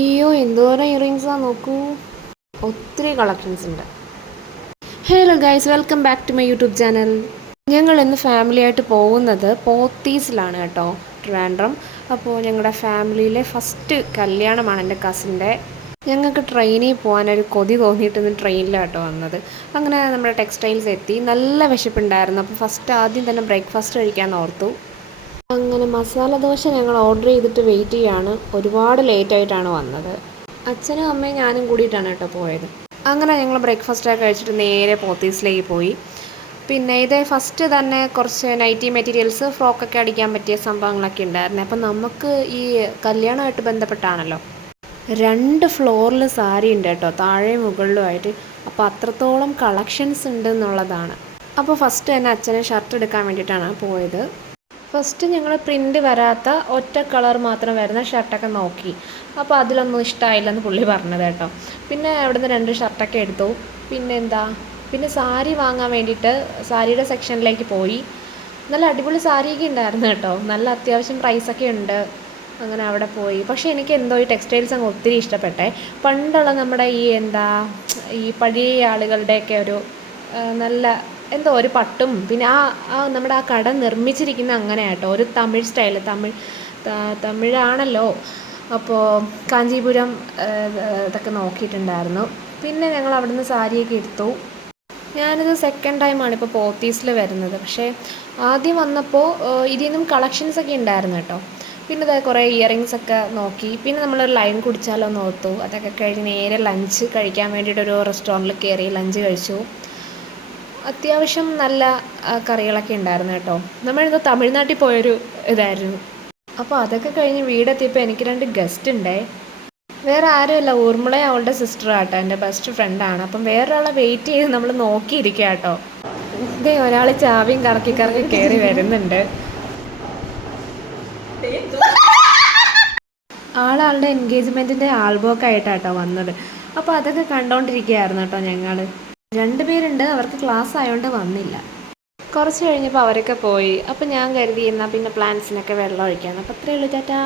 അയ്യോ എന്തോരം ഇയറിങ്സാ നോക്കൂ. ഒത്തിരി കളക്ഷൻസ് ഉണ്ട്. Hello guys welcome back to my YouTube channel ഞങ്ങൾ ഇന്ന് ഫാമിലി ആയിട്ട് പോകുന്നത് പോത്തീസിലാണ് കേട്ടോ ട്രിവാൻഡ്രം. അപ്പോൾ ഞങ്ങളുടെ ഫാമിലിയിലെ ഫസ്റ്റ് കല്യാണമാണ് എന്റെ കസിന്റെ ഞങ്ങൾക്ക് ട്രെയിനിൽ പോകാനൊരു കൊതി തോന്നിയിട്ട് ഇന്ന് ട്രെയിനിലാട്ടോ വന്നത്. അങ്ങനെ നമ്മുടെ ടെക്സ്റ്റൈൽസ് എത്തി. നല്ല വിശപ്പുണ്ടായിരുന്നു. അപ്പോൾ ഫസ്റ്റ് ആദ്യം തന്നെ ബ്രേക്ക്ഫാസ്റ്റ് കഴിക്കാൻ ഓർത്തു. അങ്ങനെ മസാല ദോശ ഞങ്ങൾ ഓർഡർ ചെയ്തിട്ട് വെയിറ്റ് ചെയ്യാണ്. ഒരുപാട് ലേറ്റ് ആയിട്ടാണ് വന്നത്. അച്ഛനും അമ്മയും ഞാനും കൂടിയിട്ടാണ് കേട്ടോ പോയത്. അങ്ങനെ ഞങ്ങൾ ബ്രേക്ക്ഫാസ്റ്റ് ഒക്കെ കഴിച്ചിട്ട് നേരെ പോത്തീസിലേക്ക് പോയി. പിന്നെ ഇതേ ഫസ്റ്റ് തന്നെ കുറച്ച് നൈറ്റി മെറ്റീരിയൽസ് ഫ്രോക്കൊക്കെ അടിക്കാൻ പറ്റിയ സംഭവങ്ങളൊക്കെ ഉണ്ടായിരുന്നു. അപ്പം നമുക്ക് ഈ കല്യാണമായിട്ട് ബന്ധപ്പെട്ടാണല്ലോ. രണ്ട് ഫ്ലോറിൽ സാരി ഉണ്ട് കേട്ടോ താഴെ മുകളിലുമായിട്ട് അപ്പോൾ അത്രത്തോളം കളക്ഷൻസ് ഉണ്ട് എന്നുള്ളതാണ്. അപ്പോൾ ഫസ്റ്റ് തന്നെ അച്ഛനെ ഷർട്ട് എടുക്കാൻ വേണ്ടിയിട്ടാണ് പോയത്. ഫസ്റ്റ് ഞങ്ങൾ പ്രിന്റ് വരാത്ത ഒറ്റ കളർ മാത്രം വരുന്ന ഷർട്ടൊക്കെ നോക്കി. അപ്പോൾ അതിലൊന്നും ഇഷ്ടമായില്ലെന്ന് പുള്ളി പറഞ്ഞത് കേട്ടോ. പിന്നെ അവിടുന്ന് രണ്ട് ഷർട്ടൊക്കെ എടുത്തു. പിന്നെ എന്താ? പിന്നെ സാരി വാങ്ങാൻ വേണ്ടിയിട്ട് സാരിയുടെ സെക്ഷനിലേക്ക് പോയി. നല്ല അടിപൊളി സാരിയൊക്കെ ഉണ്ടായിരുന്നു കേട്ടോ. നല്ല അത്യാവശ്യം പ്രൈസൊക്കെ ഉണ്ട്. അങ്ങനെ അവിടെ പോയി. പക്ഷേ എനിക്ക് എന്തോ ഈ ടെക്സ്റ്റൈൽസ് അങ്ങ് ഒത്തിരി ഇഷ്ടപ്പെട്ടെ. പണ്ടുള്ള നമ്മുടെ ഈ എന്താ ഈ പഴയ ആളുകളുടെയൊക്കെ ഒരു നല്ല എന്തോ ഒരു പട്ടും. പിന്നെ ആ ആ നമ്മുടെ ആ കട നിർമ്മിച്ചിരിക്കുന്ന അങ്ങനെ കേട്ടോ ഒരു തമിഴ് സ്റ്റൈൽ. തമിഴ് തമിഴാണല്ലോ. അപ്പോൾ കാഞ്ചീപുരം ഇതൊക്കെ നോക്കിയിട്ടുണ്ടായിരുന്നു. പിന്നെ ഞങ്ങൾ അവിടുന്ന് സാരിയൊക്കെ എടുത്തു. ഞാനിത് സെക്കൻഡ് ടൈമാണ് ഇപ്പോൾ പോത്തീസിൽ വരുന്നത്. പക്ഷേ ആദ്യം വന്നപ്പോൾ ഇതിൽ നിന്നും കളക്ഷൻസ് ഒക്കെ ഉണ്ടായിരുന്നു കേട്ടോ. പിന്നെ ഇതാ കുറേ ഇയറിങ്സ് ഒക്കെ നോക്കി. പിന്നെ നമ്മളൊരു ലൈൻ കുടിച്ചാലോ എന്ന് ഓർത്തു. അതൊക്കെ കഴിഞ്ഞ് നേരെ ലഞ്ച് കഴിക്കാൻ വേണ്ടിയിട്ട് ഒരു റെസ്റ്റോറന്റിൽ കയറി ലഞ്ച് കഴിച്ചു. അത്യാവശ്യം നല്ല കറികളൊക്കെ ഉണ്ടായിരുന്നു കേട്ടോ. നമ്മളിന്ന് തമിഴ്നാട്ടിൽ പോയൊരു ഇതായിരുന്നു. അപ്പോൾ അതൊക്കെ കഴിഞ്ഞ് വീടെത്തിയപ്പോൾ എനിക്ക് രണ്ട് ഗസ്റ്റ് ഉണ്ടേ. വേറെ ആരുമല്ല ഊർമിള അവളുടെ സിസ്റ്റർ ആട്ടോ എന്റെ ബെസ്റ്റ് ഫ്രണ്ടാണ് അപ്പം വേറൊരാളെ വെയിറ്റ് ചെയ്ത് നമ്മൾ നോക്കിയിരിക്കുക കേട്ടോ. ഇതേ ഒരാൾ ചാവിയും കറക്കി കറക്കി കയറി വരുന്നുണ്ട്. ആളാളുടെ എൻഗേജ്മെന്റിന്റെ ആൽബമൊക്കെ ആയിട്ടാട്ടോ വന്നത്. അപ്പോൾ അതൊക്കെ കണ്ടോണ്ടിരിക്കുകയായിരുന്നു കേട്ടോ ഞങ്ങൾ രണ്ടുപേരുണ്ട് അവർക്ക് ക്ലാസ് ആയതുകൊണ്ട് വന്നില്ല. കുറച്ച് കഴിഞ്ഞപ്പോൾ അവരൊക്കെ പോയി. അപ്പോൾ ഞാൻ കരുതി എന്നാൽ പിന്നെ പ്ലാന്റ്സിനൊക്കെ വെള്ളം ഒഴിക്കാം അപ്പോൾ അത്രയേ ഉള്ളൂ ടാറ്റാ.